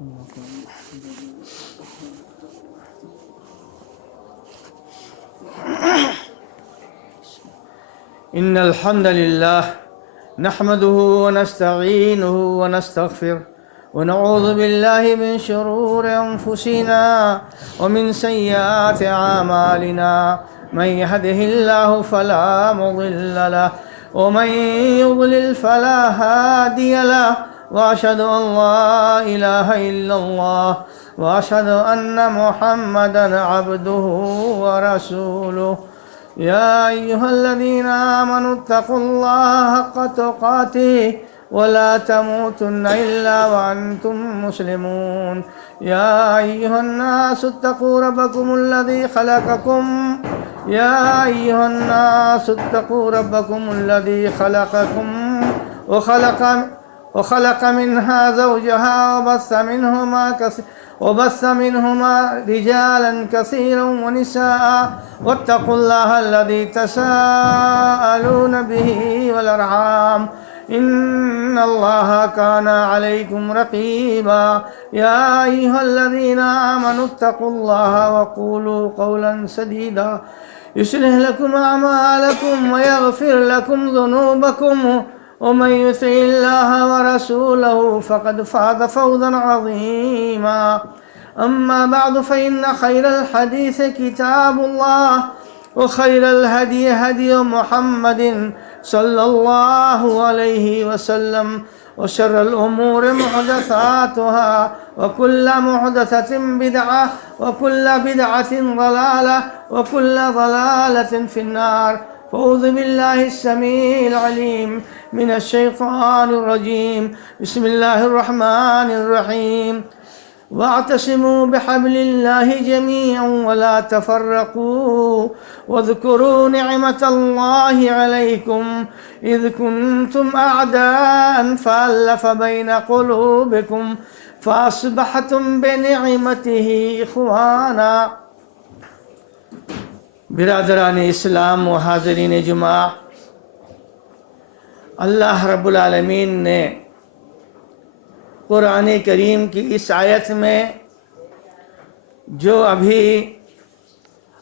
إن الحمد لله نحمده ونستعينه ونستغفره ونعوذ بالله من شرور أنفسنا ومن سيئات أعمالنا من يهده الله فلا مضل له ومن يضلل فلا هادي له وأشهد أن لا إله إلا الله وأشهد أن محمدا عبده ورسوله يا أيها الذين آمنوا اتقوا الله حق تقاته ولا تموتن إلا وأنتم مسلمون يا أيها الناس اتقوا ربكم الذي خلقكم وخلق منها زوجها وبث منهما رجالا كثيرا ونساء واتقوا الله الذي تساءلون به والأرحام إن الله كان عليكم رقيبا يا أيها الذين آمنوا اتقوا الله وقولوا قولا سديدا يصلح لكم أعمالكم ويغفر لكم ذنوبكم ومن يطع الله ورسوله فقد فاز فوزا عظيما أما بعد فإن خير الحديث كتاب الله وخير الهدي هدي محمد صلى الله عليه وسلم وشر الأمور محدثاتها وكل محدثة بدعة وكل بدعة ضلالة وكل ضلالة في النار فأعوذ بالله السميع العليم من الشيطان الرجيم بسم الله الرحمن الرحيم واعتصموا بحبل الله جميعا ولا تفرقوا واذكروا نعمة الله عليكم إذ كنتم أعداء فألف بين قلوبكم فأصبحتم بنعمته إخوانا برادران اسلام و حاضرین جمعہ، اللہ رب العالمین نے قرآن کریم کی اس آیت میں جو ابھی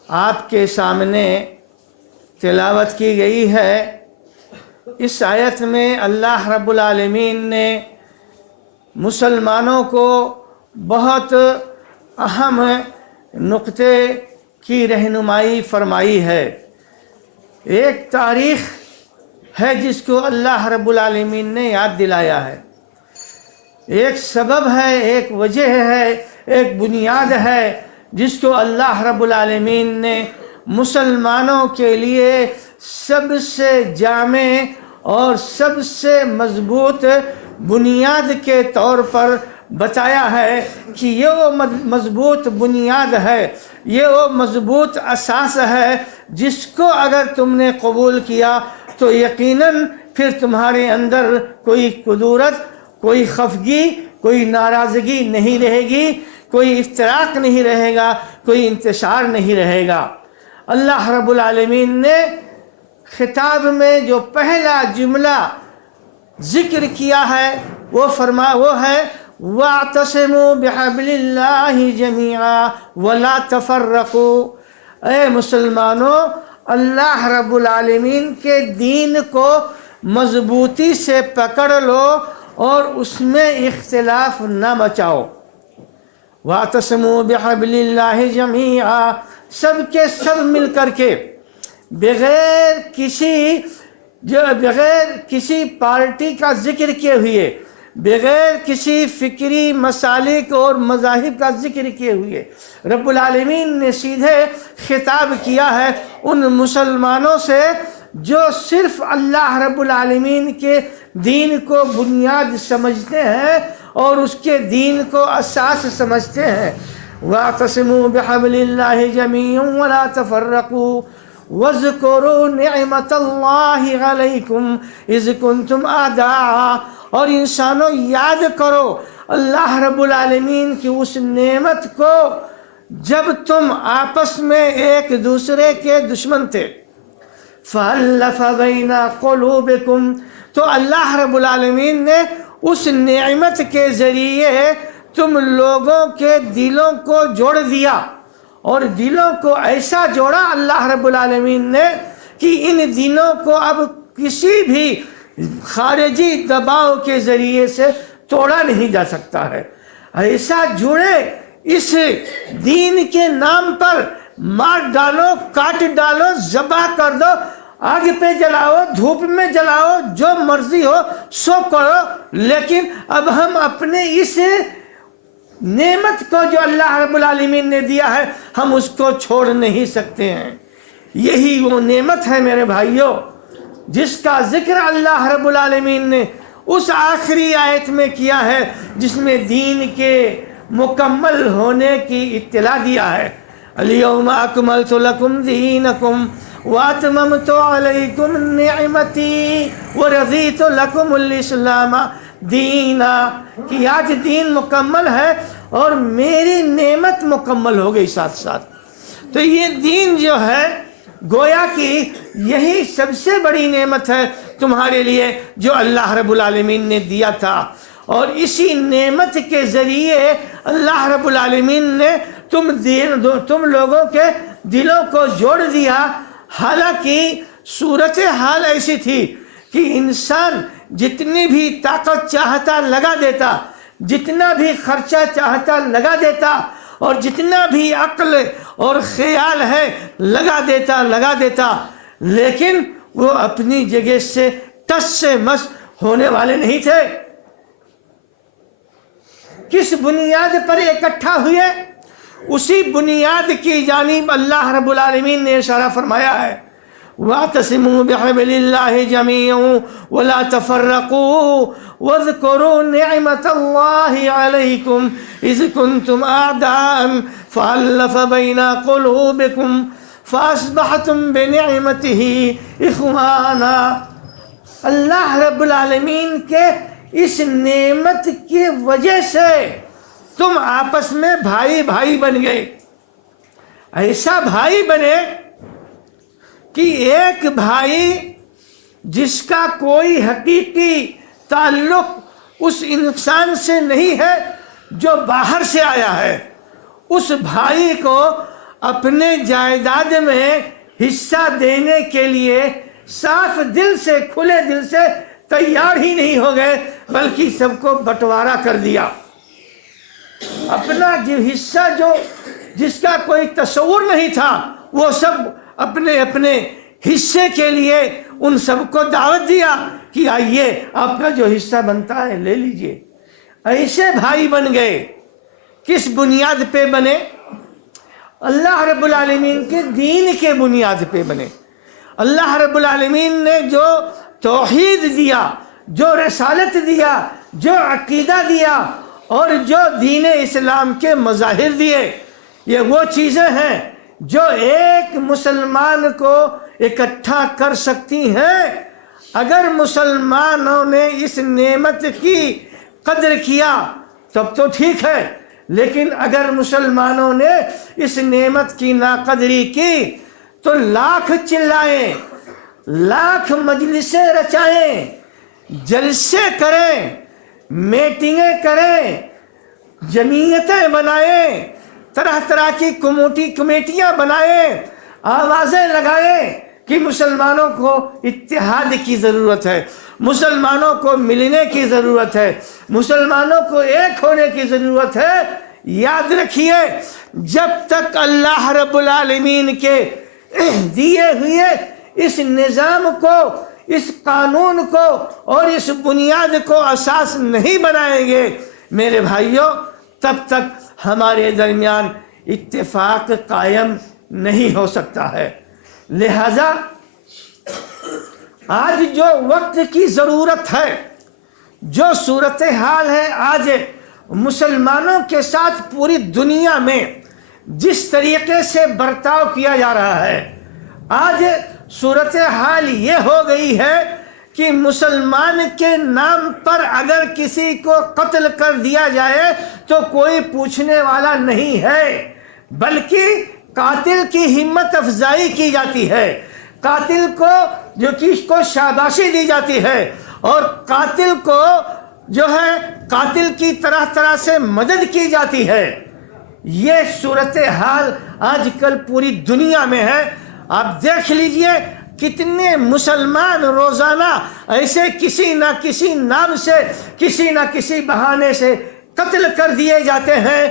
آپ کے سامنے تلاوت کی گئی ہے، اس آیت میں اللہ رب العالمین نے مسلمانوں کو بہت اہم نقطے کی رہنمائی فرمائی ہے۔ ایک تاریخ ہے جس کو اللہ رب العالمین نے یاد دلایا ہے، ایک سبب ہے، ایک وجہ ہے، ایک بنیاد ہے جس کو اللہ رب العالمین نے مسلمانوں کے لیے سب سے جامع اور سب سے مضبوط بنیاد کے طور پر بتایا ہے کہ یہ وہ مضبوط بنیاد ہے، یہ وہ مضبوط اساس ہے جس کو اگر تم نے قبول کیا تو یقیناً پھر تمہارے اندر کوئی کدورت، کوئی خفگی، کوئی ناراضگی نہیں رہے گی، کوئی افتراق نہیں رہے گا، کوئی انتشار نہیں رہے گا۔ اللہ رب العالمین نے خطاب میں جو پہلا جملہ ذکر کیا ہے وہ ہے وَاعْتَصِمُوا بِحَبْلِ اللَّهِ جَمِيعًا وَلَا تَفَرَّقُوا۔ اے مسلمانوں، اللہ رب العالمین کے دین کو مضبوطی سے پکڑ لو اور اس میں اختلاف نہ مچاؤ۔ وَاعْتَصِمُوا بِحَبْلِ اللَّهِ جَمِيعًا، سب کے سب مل کر کے، بغیر کسی پارٹی کا ذکر کیے ہوئے، بغیر کسی فکری مسالک اور مذاہب کا ذکر کیے ہوئے، رب العالمین نے سیدھے خطاب کیا ہے ان مسلمانوں سے جو صرف اللہ رب العالمین کے دین کو بنیاد سمجھتے ہیں اور اس کے دین کو اساس سمجھتے ہیں۔ وَاعْتَصِمُوا بِحَبْلِ اللَّهِ جَمِيعًا وَلَا تَفَرَّقُوا وَاذْكُرُوا نِعْمَةَ اللَّهِ عَلَيْكُمْ إِذْ كُنْتُمْ أَعْدَاءً، اور انسانوں یاد کرو اللہ رب العالمین کی اس نعمت کو جب تم آپس میں ایک دوسرے کے دشمن تھے۔ فَأَلَّفَ بَيْنَ قُلُوبِكُمْ، تو اللہ رب العالمین نے اس نعمت کے ذریعے تم لوگوں کے دلوں کو جوڑ دیا، اور دلوں کو ایسا جوڑا اللہ رب العالمین نے کہ ان دلوں کو اب کسی بھی خارجی دباؤ کے ذریعے سے توڑا نہیں جا سکتا ہے۔ ایسا جڑے، اس دین کے نام پر مار ڈالو، کاٹ ڈالو، ذبح کر دو، آگ پہ جلاؤ، دھوپ میں جلاؤ، جو مرضی ہو سو کرو، لیکن اب ہم اپنے اس نعمت کو جو اللہ رب العالمین نے دیا ہے ہم اس کو چھوڑ نہیں سکتے ہیں۔ یہی وہ نعمت ہے میرے بھائیوں جس کا ذکر اللہ رب العالمین نے اس آخری آیت میں کیا ہے، جس میں دین کے مکمل ہونے کی اطلاع دیا ہے۔ الیوم اکملت لکم دینکم واتممت علیکم نعمتی ورضیت لکم الاسلام دینا، کہ آج دین مکمل ہے اور میری نعمت مکمل ہو گئی ساتھ ساتھ۔ تو یہ دین جو ہے گویا کہ یہی سب سے بڑی نعمت ہے تمہارے لیے جو اللہ رب العالمین نے دیا تھا، اور اسی نعمت کے ذریعے اللہ رب العالمین نے تم لوگوں کے دلوں کو جوڑ دیا۔ حالانکہ صورتحال ایسی تھی کہ انسان جتنی بھی طاقت چاہتا لگا دیتا، جتنا بھی خرچہ چاہتا لگا دیتا، اور جتنا بھی عقل اور خیال ہے لگا دیتا، لیکن وہ اپنی جگہ سے ٹس سے مس ہونے والے نہیں تھے۔ کس بنیاد پر اکٹھا ہوئے؟ اسی بنیاد کی جانب اللہ رب العالمین نے اشارہ فرمایا ہے، وَاعْتَصِمُوا بِحَبْلِ اللَّهِ جَمِيعًا وَلَا تَفَرَّقُوا وَاذْكُرُوا نِعْمَةَ اللَّهِ عَلَيْكُمْ إِذْ كُنْتُمْ أَعْدَاءً فَأَلَّفَ بَيْنَ قُلُوبِكُمْ فَأَصْبَحْتُمْ بِنِعْمَتِهِ إِخْوَانًا۔ اللہ رب العالمین کے اس نعمت کی وجہ سے تم آپس میں بھائی بھائی بن گئے، ایسا بھائی بنے کہ ایک بھائی جس کا کوئی حقیقی تعلق اس انسان سے نہیں ہے جو باہر سے آیا ہے، اس بھائی کو اپنے جائیداد میں حصہ دینے کے لیے صاف دل سے، کھلے دل سے تیار ہی نہیں ہو گئے، بلکہ سب کو بٹوارا کر دیا۔ اپنا جو حصہ جس کا کوئی تصور نہیں تھا، وہ سب اپنے اپنے حصے کے لیے ان سب کو دعوت دیا کہ آئیے آپ کا جو حصہ بنتا ہے لے لیجئے۔ ایسے بھائی بن گئے۔ کس بنیاد پہ بنے؟ اللہ رب العالمین کے دین کے بنیاد پہ بنے۔ اللہ رب العالمین نے جو توحید دیا، جو رسالت دیا، جو عقیدہ دیا، اور جو دین اسلام کے مظاہر دیے، یہ وہ چیزیں ہیں جو ایک مسلمان کو اکٹھا کر سکتی ہیں۔ اگر مسلمانوں نے اس نعمت کی قدر کیا تب تو ٹھیک ہے، لیکن اگر مسلمانوں نے اس نعمت کی ناقدری کی تو لاکھ چلائیں، لاکھ مجلسیں رچائیں، جلسے کریں، میٹنگیں کریں، جمعیتیں بنائیں، طرح طرح کی کمیٹیاں بنائیں، آوازیں لگائیں کہ مسلمانوں کو اتحاد کی ضرورت ہے، مسلمانوں کو ملنے کی ضرورت ہے، مسلمانوں کو ایک ہونے کی ضرورت ہے۔ یاد رکھیے، جب تک اللہ رب العالمین کے دیے ہوئے اس نظام کو، اس قانون کو اور اس بنیاد کو اساس نہیں بنائیں گے میرے بھائیوں، تب تک ہمارے درمیان اتفاق قائم نہیں ہو سکتا ہے۔ لہذا آج جو وقت کی ضرورت ہے، جو صورتحال ہے آج مسلمانوں کے ساتھ پوری دنیا میں جس طریقے سے برتاؤ کیا جا رہا ہے، آج صورتحال یہ ہو گئی ہے کہ مسلمان کے نام پر اگر کسی کو قتل کر دیا جائے تو کوئی پوچھنے والا نہیں ہے، بلکہ قاتل کی ہمت افزائی کی جاتی ہے، قاتل کو جو چیز کو شاباشی دی جاتی ہے، اور قاتل کو جو ہے قاتل کی طرح طرح سے مدد کی جاتی ہے. یہ صورتحال آج کل پوری دنیا میں ہے. آپ دیکھ لیجئے کتنے مسلمان روزانہ ایسے کسی نہ کسی نام سے کسی نہ کسی بہانے سے قتل کر دیے جاتے ہیں،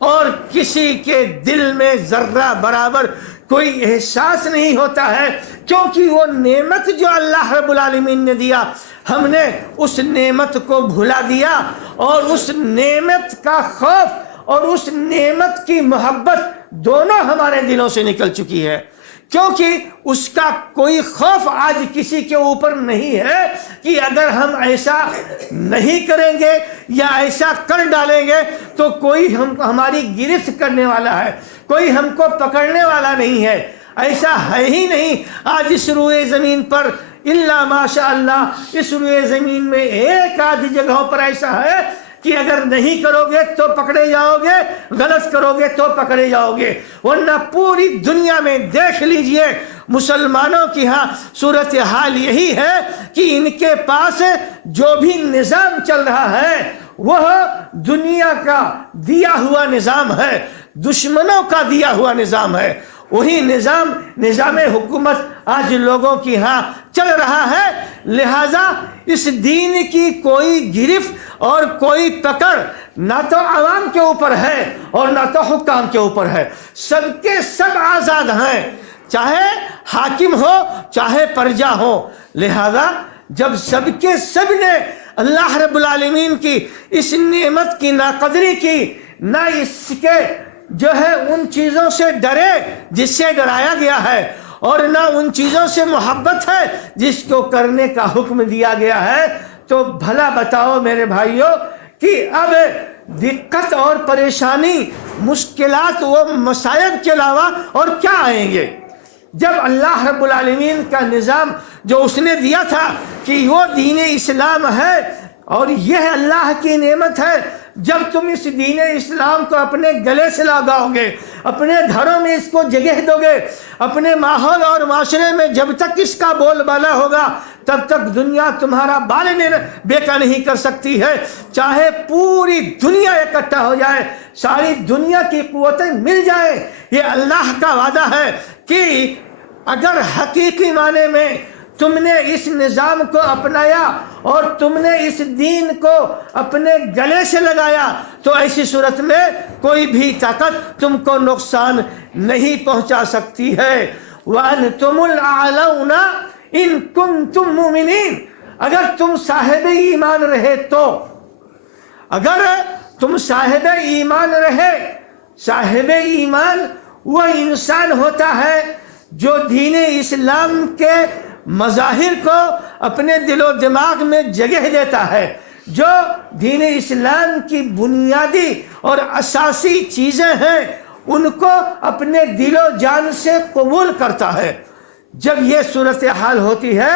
اور کسی کے دل میں ذرہ برابر کوئی احساس نہیں ہوتا ہے، کیونکہ وہ نعمت جو اللہ رب العالمین نے دیا ہم نے اس نعمت کو بھلا دیا، اور اس نعمت کا خوف اور اس نعمت کی محبت دونوں ہمارے دلوں سے نکل چکی ہے، کیونکہ اس کا کوئی خوف آج کسی کے اوپر نہیں ہے کہ اگر ہم ایسا نہیں کریں گے یا ایسا کر ڈالیں گے تو کوئی ہماری گرفت کرنے والا ہے، کوئی ہم کو پکڑنے والا نہیں ہے. ایسا ہے ہی نہیں. آج اس روئے زمین پر الا ماشاء اللہ اس روئے زمین میں ایک آدھی جگہوں پر ایسا ہے کہ اگر نہیں کرو گے تو پکڑے جاؤ گے، غلط کرو گے تو پکڑے جاؤ گے. ورنہ پوری دنیا میں دیکھ لیجئے مسلمانوں کی ہاں صورتحال یہی ہے کہ ان کے پاس جو بھی نظام چل رہا ہے وہ دنیا کا دیا ہوا نظام ہے، دشمنوں کا دیا ہوا نظام ہے. وہی نظام حکومت آج لوگوں کی ہاں چل رہا ہے. لہذا اس دین کی کوئی گرفت اور کوئی پکڑ نہ تو عوام کے اوپر ہے اور نہ تو حکام کے اوپر ہے. سب کے سب آزاد ہیں، چاہے حاکم ہو چاہے پرجا ہو. لہذا جب سب کے سب نے اللہ رب العالمین کی اس نعمت کی ناقدری کی، نہ اس کے جو ہے ان چیزوں سے ڈرے جس سے ڈرایا گیا ہے، اور نہ ان چیزوں سے محبت ہے جس کو کرنے کا حکم دیا گیا ہے، تو بھلا بتاؤ میرے بھائیوں کہ اب دقت اور پریشانی، مشکلات و مصائب کے علاوہ اور کیا آئیں گے؟ جب اللہ رب العالمین کا نظام جو اس نے دیا تھا کہ وہ دین اسلام ہے اور یہ اللہ کی نعمت ہے، جب تم اس دین اسلام کو اپنے گلے سے لگاؤ گے، اپنے گھروں میں اس کو جگہ دو گے، اپنے ماحول اور معاشرے میں جب تک اس کا بول بالا ہوگا تب تک دنیا تمہارا بال بیکا نہیں کر سکتی ہے. چاہے پوری دنیا اکٹھا ہو جائے، ساری دنیا کی قوتیں مل جائیں، یہ اللہ کا وعدہ ہے کہ اگر حقیقی معنی میں تم نے اس نظام کو اپنایا اور تم نے اس دین کو اپنے گلے سے لگایا تو ایسی صورت میں کوئی بھی طاقت تم کو نقصان نہیں پہنچا سکتی ہے. وَأَنْتُمُ الْأَعْلَوْنَ إِن كُنْتُم مُؤْمِنِينَ. اگر تم صاحب ایمان رہے تو، اگر تم صاحب ایمان رہے، صاحب ایمان وہ انسان ہوتا ہے جو دین اسلام کے مظاہر کو اپنے دل و دماغ میں جگہ دیتا ہے، جو دین اسلام کی بنیادی اور اساسی چیزیں ہیں ان کو اپنے دل و جان سے قبول کرتا ہے. جب یہ صورتحال ہوتی ہے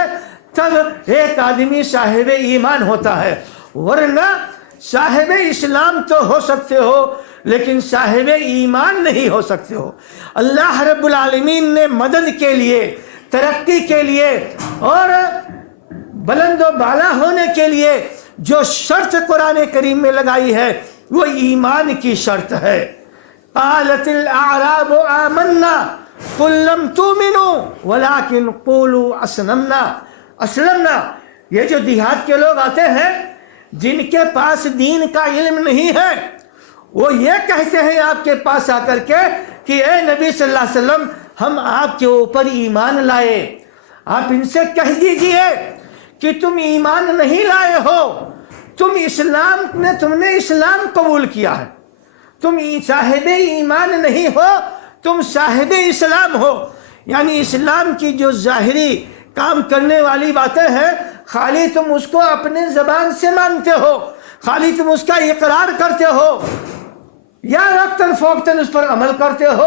تب ایک آدمی صاحب ایمان ہوتا ہے، ورنہ صاحب اسلام تو ہو سکتے ہو لیکن صاحب ایمان نہیں ہو سکتے ہو. اللہ رب العالمین نے مدد کے لیے، ترقی کے لیے اور بلند و بالا ہونے کے لیے جو شرط قرآن کریم میں لگائی ہے وہ ایمان کی شرط ہے. قالت الاعراب آمنا قل لم تؤمنوا ولكن قولوا اسلمنا. یہ جو دیہات کے لوگ آتے ہیں جن کے پاس دین کا علم نہیں ہے، وہ یہ کہتے ہیں آپ کے پاس آ کر کے کہ اے نبی صلی اللہ علیہ وسلم ہم آپ کے اوپر ایمان لائے. آپ ان سے کہہ دیجئے کہ تم ایمان نہیں لائے ہو، تم نے اسلام قبول کیا ہے، تم صاحب ایمان نہیں ہو، تم صاحب اسلام ہو. یعنی اسلام کی جو ظاہری کام کرنے والی باتیں ہیں خالی تم اس کو اپنے زبان سے مانتے ہو، خالی تم اس کا اقرار کرتے ہو یا وقتاً فوقتاً اس پر عمل کرتے ہو.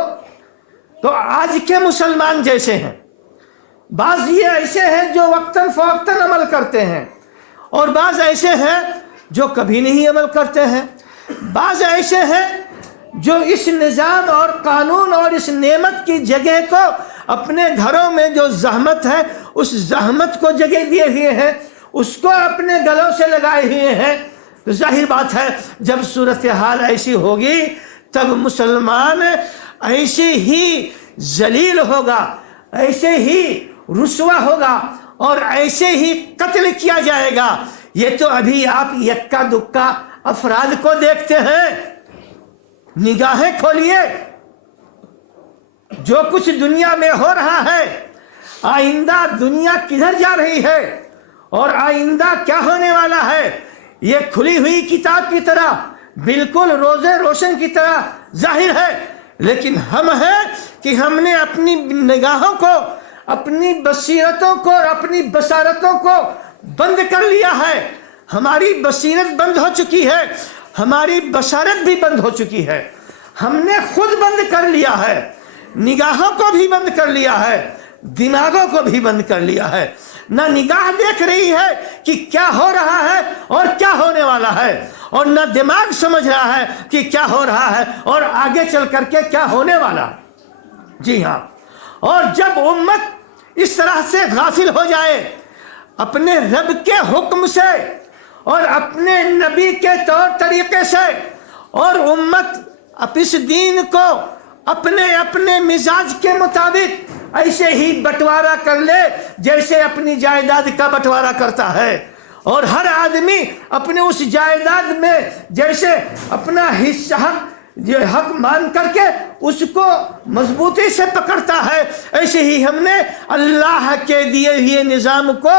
تو آج کے مسلمان جیسے ہیں، بعض یہ ایسے ہیں جو وقتاً فوقتاً عمل کرتے ہیں، اور بعض ایسے ہیں جو کبھی نہیں عمل کرتے ہیں. بعض ایسے ہیں جو اس نظام اور قانون اور اس نعمت کی جگہ کو اپنے گھروں میں جو زحمت ہے اس زحمت کو جگہ دیے ہوئے ہیں، اس کو اپنے گلوں سے لگائے ہوئے ہیں. تو ظاہر بات ہے جب صورتحال ایسی ہوگی تب مسلمان ایسے ہی ذلیل ہوگا، ایسے ہی رسوا ہوگا اور ایسے ہی قتل کیا جائے گا۔ یہ تو ابھی آپ یکا دکا افراد کو دیکھتے ہیں، نگاہیں کھولیے جو کچھ دنیا میں ہو رہا ہے، آئندہ دنیا کدھر جا رہی ہے اور آئندہ کیا ہونے والا ہے، یہ کھلی ہوئی کتاب کی طرح بالکل روزے روشن کی طرح ظاہر ہے۔ لیکن ہم ہیں کہ ہم نے اپنی نگاہوں کو، اپنی بصیرتوں کو اور اپنی بصارتوں کو بند کر لیا ہے۔ ہماری بصیرت بند ہو چکی ہے، ہماری بصارت بھی بند ہو چکی ہے، ہم نے خود بند کر لیا ہے، نگاہوں کو بھی بند کر لیا ہے، دماغوں کو بھی بند کر لیا ہے۔ نہ نگاہ دیکھ رہی ہے کہ کیا ہو رہا ہے اور کیا ہونے والا ہے، اور نہ دماغ سمجھ رہا ہے کہ کیا ہو رہا ہے اور آگے چل کر کے کیا ہونے والا۔ جی ہاں، اور جب امت اس طرح سے غافل ہو جائے اپنے رب کے حکم سے اور اپنے نبی کے طور طریقے سے، اور امت اس دین کو اپنے اپنے مزاج کے مطابق ایسے ہی بٹوارا کر لے جیسے اپنی جائیداد کا بٹوارا کرتا ہے، اور ہر آدمی اپنے اس جائیداد میں جیسے اپنا حق مان کر کے اس کو مضبوطی سے پکڑتا ہے، ایسے ہی ہم نے اللہ کے دیے ہوئے نظام کو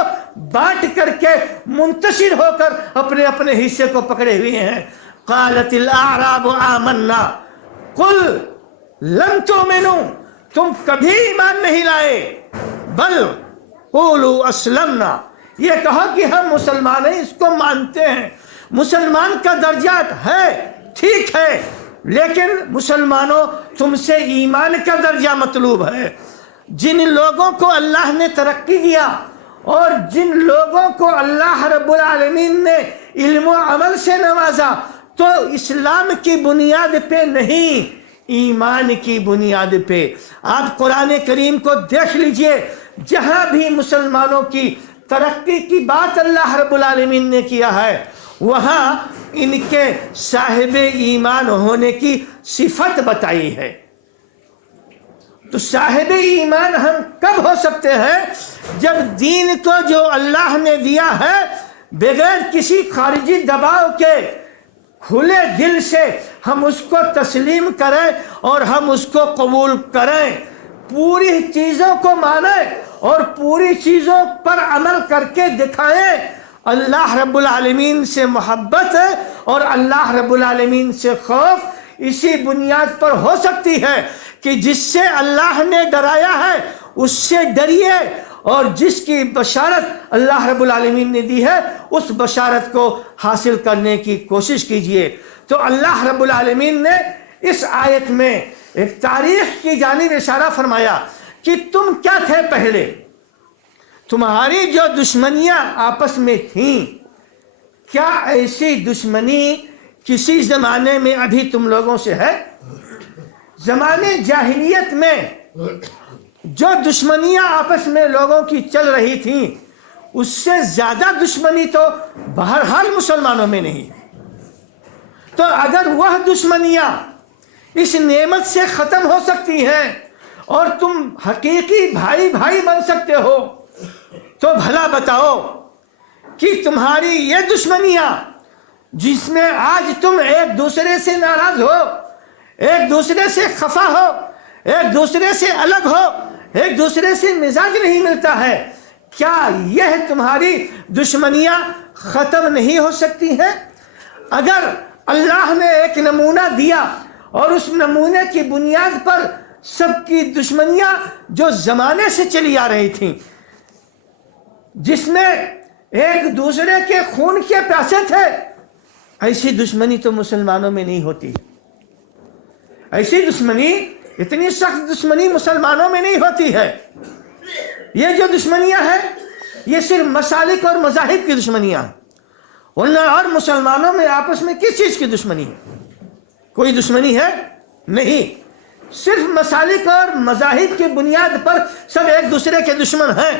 بانٹ کر کے منتشر ہو کر اپنے اپنے حصے کو پکڑے ہوئے ہیں۔ قالت الاعراب آمنا قل لم تؤمنوا، تم کبھی ایمان نہیں لائے، بل قولوا اسلمنا، یہ کہا کہ ہم مسلمان ہیں، اس کو مانتے ہیں۔ مسلمان کا درجہ ہے، ٹھیک ہے، لیکن مسلمانوں تم سے ایمان کا درجہ مطلوب ہے۔ جن لوگوں کو اللہ نے ترقی دیا اور جن لوگوں کو اللہ رب العالمین نے علم و عمل سے نوازا، تو اسلام کی بنیاد پہ نہیں، ایمان کی بنیاد پہ۔ آپ قرآن کریم کو دیکھ لیجئے، جہاں بھی مسلمانوں کی ترقی کی بات اللہ رب العالمین نے کیا ہے وہاں ان کے صاحب ایمان ہونے کی صفت بتائی ہے۔ تو صاحب ایمان ہم کب ہو سکتے ہیں؟ جب دین کو جو اللہ نے دیا ہے بغیر کسی خارجی دباؤ کے کھلے دل سے ہم اس کو تسلیم کریں اور ہم اس کو قبول کریں، پوری چیزوں کو مانیں اور پوری چیزوں پر عمل کر کے دکھائیں۔ اللہ رب العالمین سے محبت اور اللہ رب العالمین سے خوف اسی بنیاد پر ہو سکتی ہے کہ جس سے اللہ نے ڈرایا ہے اس سے ڈریے، اور جس کی بشارت اللہ رب العالمین نے دی ہے اس بشارت کو حاصل کرنے کی کوشش کیجئے۔ تو اللہ رب العالمین نے اس آیت میں ایک تاریخ کی جانب اشارہ فرمایا کہ تم کیا تھے پہلے، تمہاری جو دشمنیاں آپس میں تھیں، کیا ایسی دشمنی کسی زمانے میں ابھی تم لوگوں سے ہے؟ زمانے جاہلیت میں جو دشمنیاں آپس میں لوگوں کی چل رہی تھیں اس سے زیادہ دشمنی تو بہرحال مسلمانوں میں نہیں۔ تو اگر وہ دشمنیاں اس نعمت سے ختم ہو سکتی ہیں اور تم حقیقی بھائی بھائی بن سکتے ہو، تو بھلا بتاؤ کہ تمہاری یہ دشمنیاں جس میں آج تم ایک دوسرے سے ناراض ہو، ایک دوسرے سے خفا ہو، ایک دوسرے سے الگ ہو، ایک دوسرے سے مزاج نہیں ملتا ہے، کیا یہ تمہاری دشمنیاں ختم نہیں ہو سکتی ہیں؟ اگر اللہ نے ایک نمونہ دیا اور اس نمونے کی بنیاد پر سب کی دشمنیاں جو زمانے سے چلی آ رہی تھیں، جس میں ایک دوسرے کے خون کے پیاسے تھے، ایسی دشمنی تو مسلمانوں میں نہیں ہوتی۔ ایسی دشمنی، اتنی سخت دشمنی مسلمانوں میں نہیں ہوتی ہے۔ یہ جو دشمنیاں ہیں یہ صرف مسالک اور مذاہب کی دشمنیاں ہیں، اور مسلمانوں میں آپس میں کس چیز کی دشمنی ہے؟ کوئی دشمنی ہے نہیں، صرف مسالک اور مذاہب کی بنیاد پر سب ایک دوسرے کے دشمن ہیں۔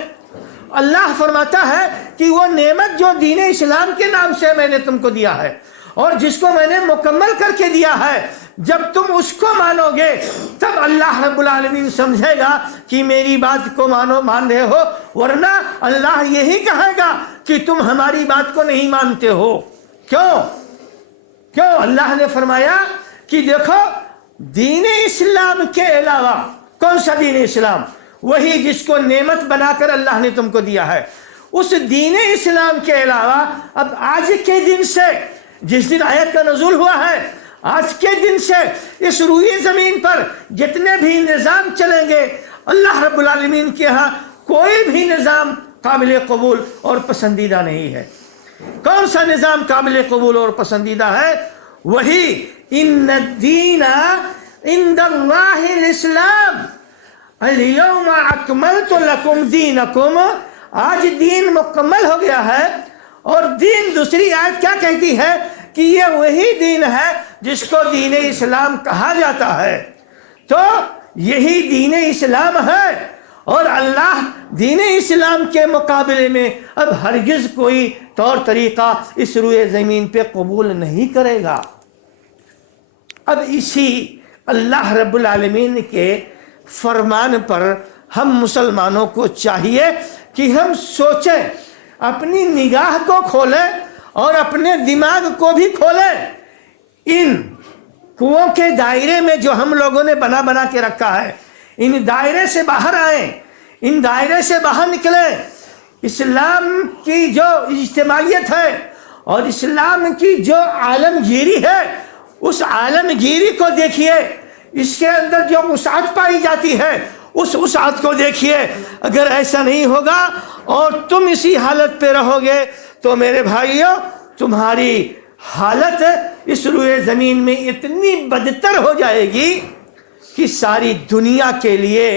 اللہ فرماتا ہے کہ وہ نعمت جو دین اسلام کے نام سے میں نے تم کو دیا ہے اور جس کو میں نے مکمل کر کے دیا ہے، جب تم اس کو مانو گے تب اللہ رب العالمین سمجھے گا کہ میری بات کو مان رہے ہو، ورنہ اللہ یہی کہے گا کہ تم ہماری بات کو نہیں مانتے ہو۔ کیوں اللہ نے فرمایا کہ دیکھو دین اسلام کے علاوہ کون سا دین اسلام؟ وہی جس کو نعمت بنا کر اللہ نے تم کو دیا ہے۔ اس دین اسلام کے علاوہ اب آج کے دن سے، جس دن آیت کا نزول ہوا ہے، آج کے دن سے اس روئے زمین پر جتنے بھی نظام چلیں گے، اللہ رب العالمین کے ہاں کوئی بھی نظام قابل قبول اور پسندیدہ نہیں ہے۔ کون سا نظام قابل قبول اور پسندیدہ ہے؟ وہی ان الدین عند اللہ الاسلام الیوم اکملت لکم دینکم۔ آج دین مکمل ہو گیا ہے، اور دین دوسری آیت کیا کہتی ہے کہ یہ وہی دین ہے جس کو دین اسلام کہا جاتا ہے۔ تو یہی دین اسلام ہے، اور اللہ دین اسلام کے مقابلے میں اب ہرگز کوئی طور طریقہ اس روئے زمین پہ قبول نہیں کرے گا۔ اب اسی اللہ رب العالمین کے فرمان پر ہم مسلمانوں کو چاہیے کہ ہم سوچیں، اپنی نگاہ کو کھولیں اور اپنے دماغ کو بھی کھولیں۔ ان کنووں کے دائرے میں جو ہم لوگوں نے بنا کے رکھا ہے، ان دائرے سے باہر آئیں، ان دائرے سے باہر نکلیں۔ اسلام کی جو اجتماعیت ہے اور اسلام کی جو عالمگیری ہے، اس عالمگیری کو دیکھیے، اس کے اندر جو وسعت پائی جاتی ہے اس وسعت کو دیکھیے۔ اگر ایسا نہیں ہوگا اور تم اسی حالت پہ رہو گے تو میرے بھائیوں، تمہاری حالت اس روئے زمین میں اتنی بدتر ہو جائے گی کہ ساری دنیا کے لیے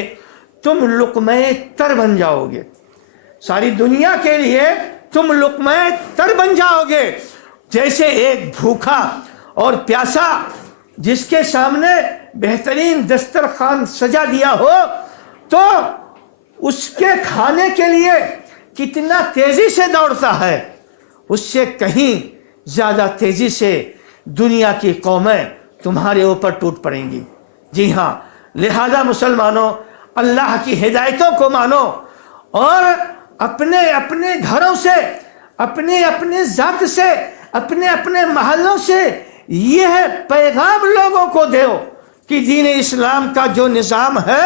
تم لقمہ تر بن جاؤ گے۔ ساری دنیا کے لیے تم لقمہ تر بن جاؤ گے۔ جیسے ایک بھوکا اور پیاسا جس کے سامنے بہترین دسترخوان سجا دیا ہو تو اس کے کھانے کے لیے کتنا تیزی سے دوڑتا ہے، اس سے کہیں زیادہ تیزی سے دنیا کی قومیں تمہارے اوپر ٹوٹ پڑیں گی۔ جی ہاں، لہذا مسلمانوں، اللہ کی ہدایتوں کو مانو اور اپنے اپنے گھروں سے، اپنے اپنے ذات سے، اپنے اپنے محلوں سے یہ پیغام لوگوں کو دو کہ دین اسلام کا جو نظام ہے،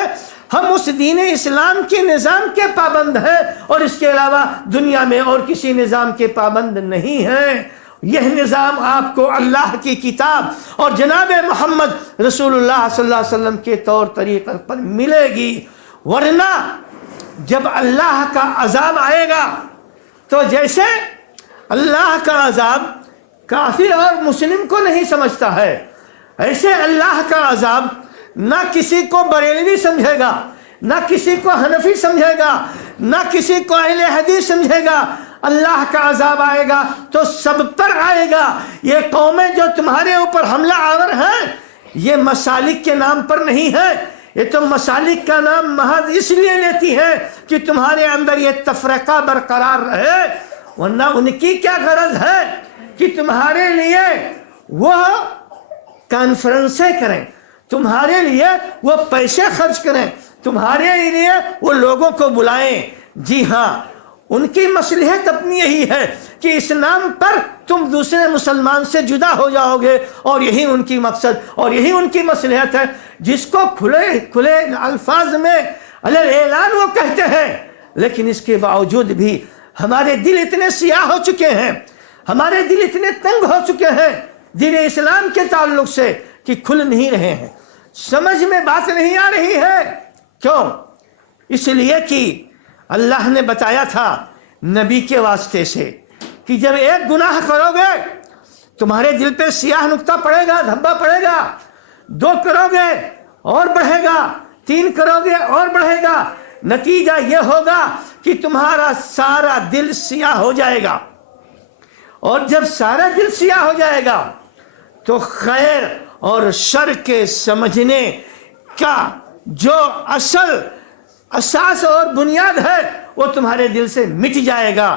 ہم اس دین اسلام کے نظام کے پابند ہیں اور اس کے علاوہ دنیا میں اور کسی نظام کے پابند نہیں ہیں۔ یہ نظام آپ کو اللہ کی کتاب اور جناب محمد رسول اللہ صلی اللہ علیہ وسلم کے طور طریقے پر ملے گی، ورنہ جب اللہ کا عذاب آئے گا تو جیسے اللہ کا عذاب کافر اور مسلم کو نہیں سمجھتا ہے، ایسے اللہ کا عذاب نہ کسی کو بریلوی سمجھے گا، نہ کسی کو حنفی سمجھے گا، نہ کسی کو اہل حدیث سمجھے گا۔ اللہ کا عذاب آئے گا تو سب پر آئے گا۔ یہ قومیں جو تمہارے اوپر حملہ آور ہیں، یہ مسالک کے نام پر نہیں ہے، یہ تو مسالک کا نام محض اس لیے لیتی ہے کہ تمہارے اندر یہ تفرقہ برقرار رہے، ورنہ ان کی کیا غرض ہے کہ تمہارے لیے وہ کانفرنسیں کریں، تمہارے لیے وہ پیسے خرچ کریں، تمہارے لیے وہ لوگوں کو بلائیں۔ جی ہاں، ان کی مصلحت اپنی یہی ہے کہ اسلام پر تم دوسرے مسلمان سے جدا ہو جاؤ گے، اور یہی ان کی مقصد اور یہی ان کی مصلحت ہے، جس کو کھلے کھلے الفاظ میں علی اعلان وہ کہتے ہیں۔ لیکن اس کے باوجود بھی ہمارے دل اتنے سیاہ ہو چکے ہیں، ہمارے دل اتنے تنگ ہو چکے ہیں دین اسلام کے تعلق سے کہ کھل نہیں رہے ہیں، سمجھ میں بات نہیں آ رہی ہے۔ کیوں؟ اس لیے کہ اللہ نے بتایا تھا نبی کے واسطے سے کہ جب ایک گناہ کرو گے تمہارے دل پہ سیاہ نقطہ پڑے گا، دھبا پڑے گا، 2 کرو گے اور بڑھے گا، 3 کرو گے اور بڑھے گا، نتیجہ یہ ہوگا کہ تمہارا سارا دل سیاہ ہو جائے گا، اور جب سارا دل سیاہ ہو جائے گا تو خیر اور شر کے سمجھنے کا جو اصل اساس اور بنیاد ہے وہ تمہارے دل سے مٹ جائے گا.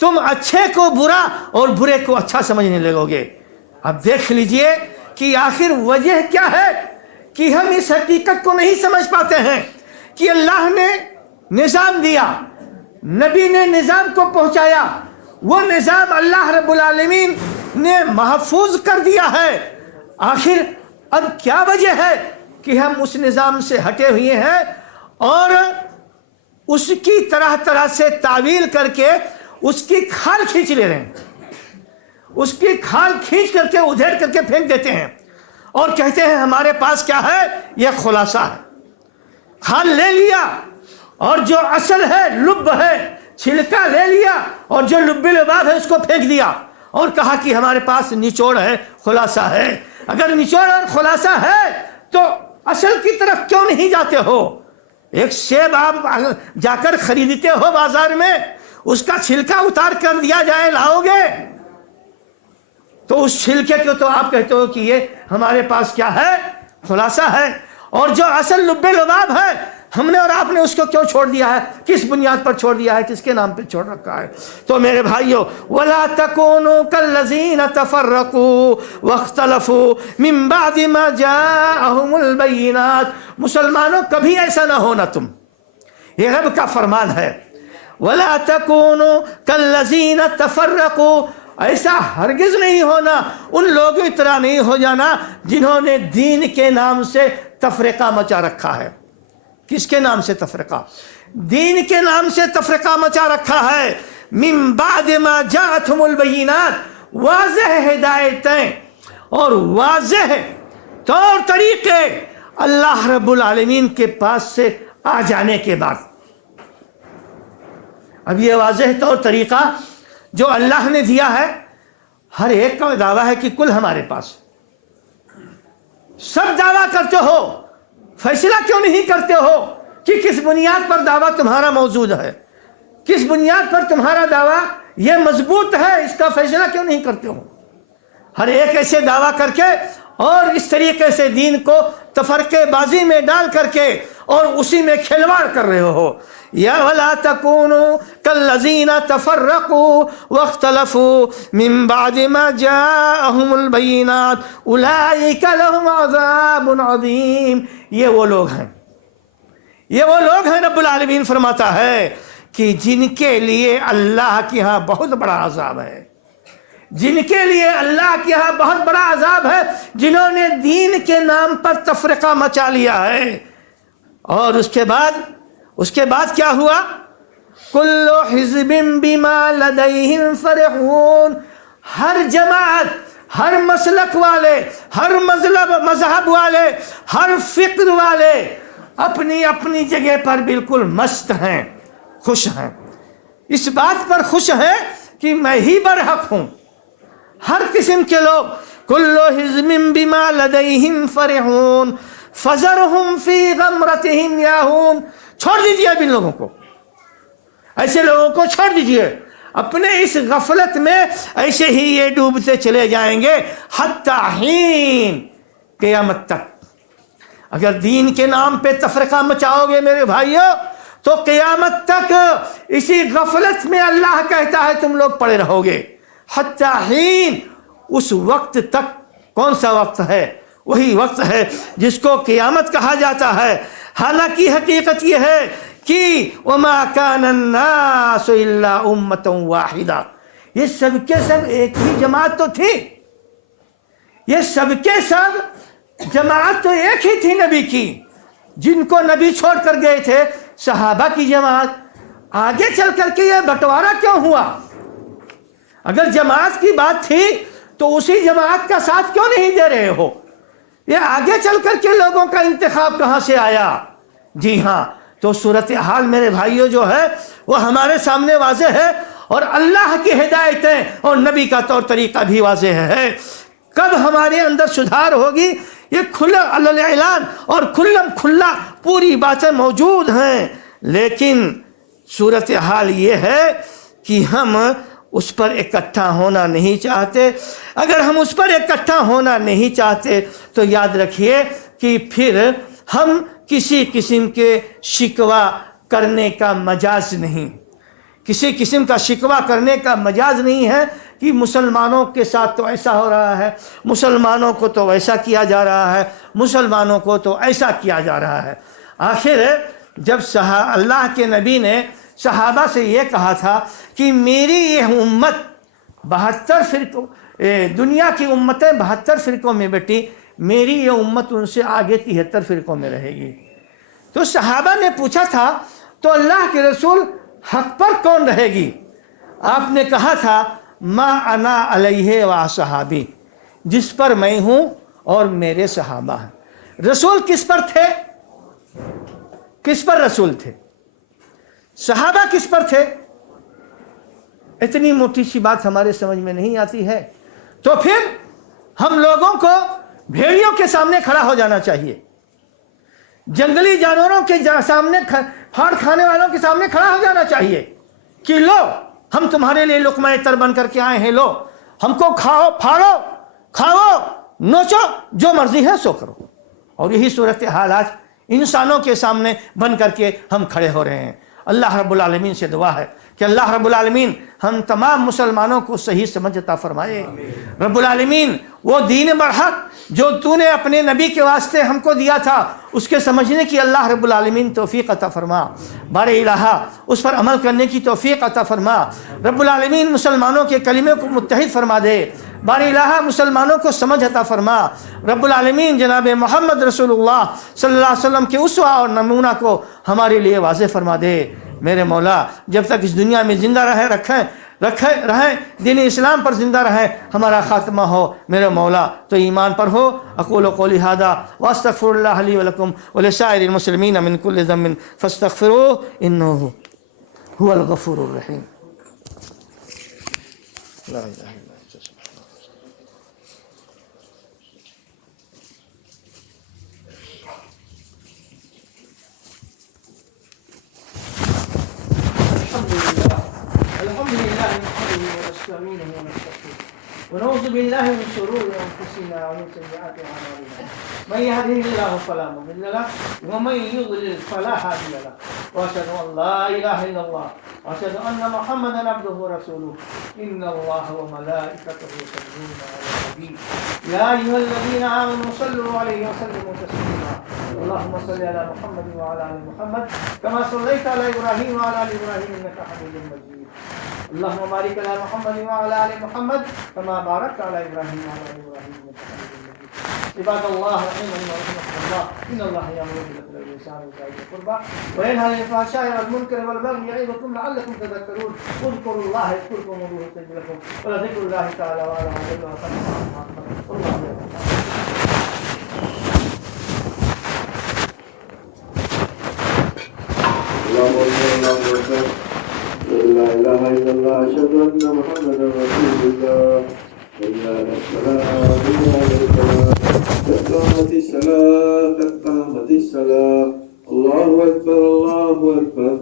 تم اچھے کو برا اور برے کو اچھا سمجھنے لگو گے. اب دیکھ لیجئے کہ آخر وجہ کیا ہے کہ ہم اس حقیقت کو نہیں سمجھ پاتے ہیں کہ اللہ نے نظام دیا, نبی نے نظام کو پہنچایا, وہ نظام اللہ رب العالمین نے محفوظ کر دیا ہے. آخر اب کیا وجہ ہے کہ ہم اس نظام سے ہٹے ہوئے ہیں اور اس کی طرح طرح سے تعویل کر کے اس کی کھال کھینچ لے رہے ہیں, اس کی کھال کھینچ کر کے ادھیڑ کر کے پھینک دیتے ہیں اور کہتے ہیں ہمارے پاس کیا ہے, یہ خلاصہ ہے. کھال لے لیا اور جو اصل ہے, لب ہے, چھلکا لے لیا اور جو لب لباب ہے اس کو پھینک دیا اور کہا کہ ہمارے پاس نچوڑ ہے, خلاصہ ہے. اگر نچوڑ اور خلاصہ ہے تو اصل کی طرف کیوں نہیں جاتے ہو؟ ایک سیب آپ جا کر خریدتے ہو بازار میں, اس کا چھلکا اتار کر دیا جائے, لاؤ گے تو اس چھلکے کو تو آپ کہتے ہو کہ یہ ہمارے پاس کیا ہے, خلاصہ ہے. اور جو اصل لب لباب ہے ہم نے اور آپ نے اس کو کیوں چھوڑ دیا ہے؟ کس بنیاد پر چھوڑ دیا ہے؟ کس کے نام پہ چھوڑ رکھا ہے؟ تو میرے بھائیو, وَلَا تَكُونُوا كَالَّذِينَ تَفَرَّقُوا وَاخْتَلَفُوا مِن بَعْدِ مَا جَاءَهُمُ الْبَيِّنَاتُ. مسلمانوں کبھی ایسا نہ ہونا تم, یہ رب کا فرمان ہے. وَلَا تَكُونُوا كَالَّذِينَ تَفَرَّقُوا, ایسا ہرگز نہیں ہونا, ان لوگوں کی طرح نہیں ہو جانا جنہوں نے دین کے نام سے تفرقہ مچا رکھا ہے. کس کے نام سے تفرقہ؟ دین کے نام سے تفرقہ مچا رکھا ہے. من بعد ما جاءتهم البینات, واضح ہدایتیں اور واضح طور طریقے اللہ رب العالمین کے پاس سے آ جانے کے بعد. اب یہ واضح طور طریقہ جو اللہ نے دیا ہے, ہر ایک کا دعویٰ ہے کہ کل ہمارے پاس. سب دعویٰ کرتے ہو, فیصلہ کیوں نہیں کرتے ہو کہ کس بنیاد پر دعویٰ تمہارا موجود ہے, کس بنیاد پر تمہارا دعویٰ یہ مضبوط ہے, اس کا فیصلہ کیوں نہیں کرتے ہو؟ ہر ایک ایسے دعویٰ کر کے اور اس طریقے سے دین کو تفرقے بازی میں ڈال کر کے اور اسی میں کھلواڑ کر رہے ہو. یا ولا تکونوا کالذین تفرقوا واختلفوا من بعد ما جاءهم البینات اولئک لهم عذاب عظیم. یہ وہ لوگ ہیں, یہ وہ لوگ ہیں, رب العالمین فرماتا ہے کہ جن کے لیے اللہ کے ہاں بہت بڑا عذاب ہے, جن کے لیے اللہ کے ہاں بہت بڑا عذاب ہے, جنہوں نے دین کے نام پر تفرقہ مچا لیا ہے. اور اس کے بعد کیا ہوا؟ کل حزب بما لدیہم فرحون. ہر جماعت, ہر مسلک والے, ہر مذہب والے, ہر فکر والے اپنی اپنی جگہ پر بالکل مست ہیں, خوش ہیں, اس بات پر خوش ہیں کہ میں ہی برحق ہوں. ہر قسم کے لوگ, کل حزب بما لدیہم فرحون فذرہم فی غمرتہم یاہون. چھوڑ دیجیے اب ان لوگوں کو, ایسے لوگوں کو چھوڑ دیجیے, اپنے اس غفلت میں ایسے ہی یہ ڈوبتے چلے جائیں گے حتی حین, قیامت تک. اگر دین کے نام پہ تفرقہ مچاؤ گے میرے بھائیو تو قیامت تک اسی غفلت میں اللہ کہتا ہے تم لوگ پڑے رہو گے. حتی حین, اس وقت تک. کون سا وقت ہے؟ وہی وقت ہے جس کو قیامت کہا جاتا ہے. حالانکہ حقیقت یہ ہے کہ وَمَا كَانَ النَّاسُ إِلَّا أُمَّةً وَاحِدًا. یہ سب کے سب ایک ہی جماعت تو تھی, یہ سب کے سب جماعت تو ایک ہی تھی نبی کی. جن کو نبی چھوڑ کر گئے تھے صحابہ کی جماعت, آگے چل کر کے یہ بٹوارا کیوں ہوا؟ اگر جماعت کی بات تھی تو اسی جماعت کا ساتھ کیوں نہیں دے رہے ہو؟ یہ آگے چل کر کے لوگوں کا انتخاب کہاں سے آیا؟ جی ہاں, تو صورتحال میرے بھائیوں جو ہے وہ ہمارے سامنے واضح ہے, اور اللہ کی ہدایتیں اور نبی کا طور طریقہ بھی واضح ہے. کب ہمارے اندر سدھار ہوگی؟ یہ کھلا اعلان اور کھلم کھلا پوری باتیں موجود ہیں, لیکن صورتحال یہ ہے کہ ہم اس پر اکٹھا ہونا نہیں چاہتے. اگر ہم اس پر اکٹھا ہونا نہیں چاہتے تو یاد رکھیے کہ پھر ہم کسی قسم کے شکوہ کرنے کا مجاز نہیں، کسی قسم کا شکوہ کرنے کا مجاز نہیں ہے کہ مسلمانوں کے ساتھ تو ایسا ہو رہا ہے، مسلمانوں کو تو ویسا کیا جا رہا ہے، مسلمانوں کو تو ایسا کیا جا رہا ہے۔ آخر جب اللہ کے نبی نے صحابہ سے یہ کہا تھا کہ میری یہ امت 72 فرقوں، دنیا کی امتیں 72 فرقوں میں بٹی، میری یہ امت ان سے آگے 73 فرقوں میں رہے گی۔ تو صحابہ نے پوچھا تھا تو اللہ کے رسول حق پر کون رہے گی؟ آپ نے کہا تھا ما انا علیہ و صحابی، جس پر میں ہوں اور میرے صحابہ ہیں۔ رسول کس پر تھے؟ کس پر رسول تھے؟ صحابہ کس پر تھے؟ اتنی موٹی سی بات ہمارے سمجھ میں نہیں آتی ہے، تو پھر ہم لوگوں کو بھیڑیوں کے سامنے کھڑا ہو جانا چاہیے، جنگلی جانوروں کے سامنے، پھاڑ کھانے والوں کے سامنے کھڑا ہو جانا چاہیے کہ لو ہم تمہارے لیے لقمہ تر بن کر کے آئے ہیں، لو ہم کو کھاؤ، پھاڑو، کھاؤ، نوچو، جو مرضی ہے سو کرو۔ اور یہی صورتحال آج انسانوں کے سامنے بن کر کے ہم کھڑے ہو رہے ہیں۔ اللہ رب العالمین سے دعا ہے کہ اللہ رب العالمین ہم تمام مسلمانوں کو صحیح سمجھ عطا فرمائے۔ رب العالمین وہ دین برحق جو تو نے اپنے نبی کے واسطے ہم کو دیا تھا، اس کے سمجھنے کی اللہ رب العالمین توفیق عطا فرما۔ بار الہ اس پر عمل کرنے کی توفیق عطا فرما۔ رب العالمین مسلمانوں کے کلمے کو متحد فرما دے۔ بار الہ مسلمانوں کو سمجھ عطا فرما۔ رب العالمین جناب محمد رسول اللہ صلی اللہ علیہ وسلم کے اسوہ اور نمونہ کو ہمارے لیے واضح فرما دے۔ میرے مولا جب تک اس دنیا میں زندہ رہیں، دین اسلام پر زندہ رہیں، ہمارا خاتمہ ہو میرے مولا تو ایمان پر ہو۔ اقول قولی ھذا واستغفر اللہ لی ولکم ولسائر المسلمین من کل ذنب فاستغفروہ انہ هو الغفور الرحیم۔ لا الہ الا انت سبحانک۔ الحمد لله نحمده ونستعينه ونستغفره ونعوذ بالله من شرور انفسنا ومن سيئات اعمالنا، من يهده الله فلا مضل له ومن يضلل فلا هادي له، واشهد ان لا اله الا الله واشهد ان محمدا عبده ورسوله، ان الله وملائكته يصلون على النبي يا ايها الذين امنوا صلوا عليه وسلموا تسليما، اللهم صل على محمد وعلى ال محمد كما صليت على ابراهيم وعلى ال ابراهيم انك حميد مجيد، اللهم بارك على محمد وعلى ال محمد كما باركت على ابراهيم وعلى ال ابراهيم انك حميد مجيد۔ عباد الله رحمني ورحمكم الله، ان الله يامر بالعدل والاحسان وايتاء ذي القربى وينهى عن الفحشاء والمنكر والبغي يعظكم لعلكم تذكرون، اذكروا الله يذكركم وادعوه يستجب لكم، ولذكر الله تعالى واعلم وجل وسلم والله لا إله إلا الله أشهد أن محمدا رسول الله، حي على الصلاة حي على الفلاح، قد قامت الصلاة قد قامت الصلاة، الله أكبر الله أكبر